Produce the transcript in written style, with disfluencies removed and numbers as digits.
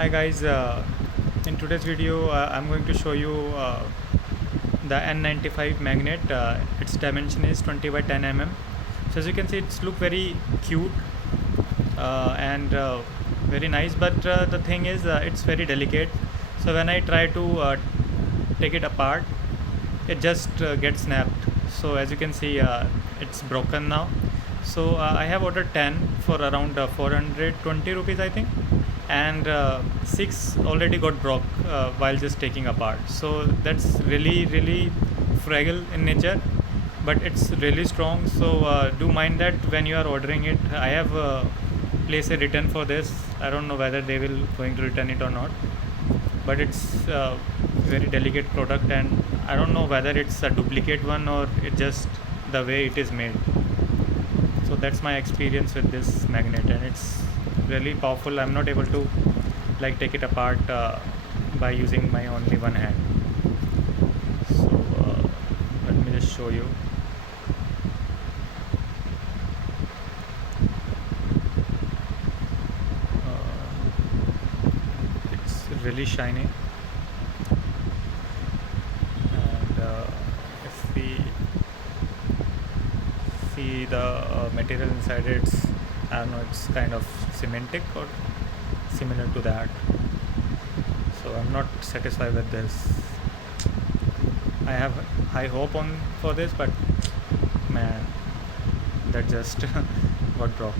Hi guys, in today's video I'm going to show you the N95 magnet. Its dimension is 20 by 10 mm. So as you can see, it's look very cute and very nice, but the thing is it's very delicate. So when I try to take it apart, it just gets snapped. So as you can see, it's broken now. So I have ordered 10 for around 420 rupees, I think, and 6 already got broke while just taking apart. So that's really fragile in nature, but it's really strong. So do mind that when you are ordering it. I have placed a return for this. I don't know whether they will going to return it or not, but it's very delicate product, and I don't know whether it's a duplicate one or it just the way it is made. So that's my experience with this magnet, and it's really powerful. I'm not able to like take it apart by using my only one hand. So let me just show you. It's really shiny, and if we see the material inside, it's, I don't know, it's kind of cementic or similar to that. So I'm not satisfied with this. I have high hope on for this, but man, that just got broke.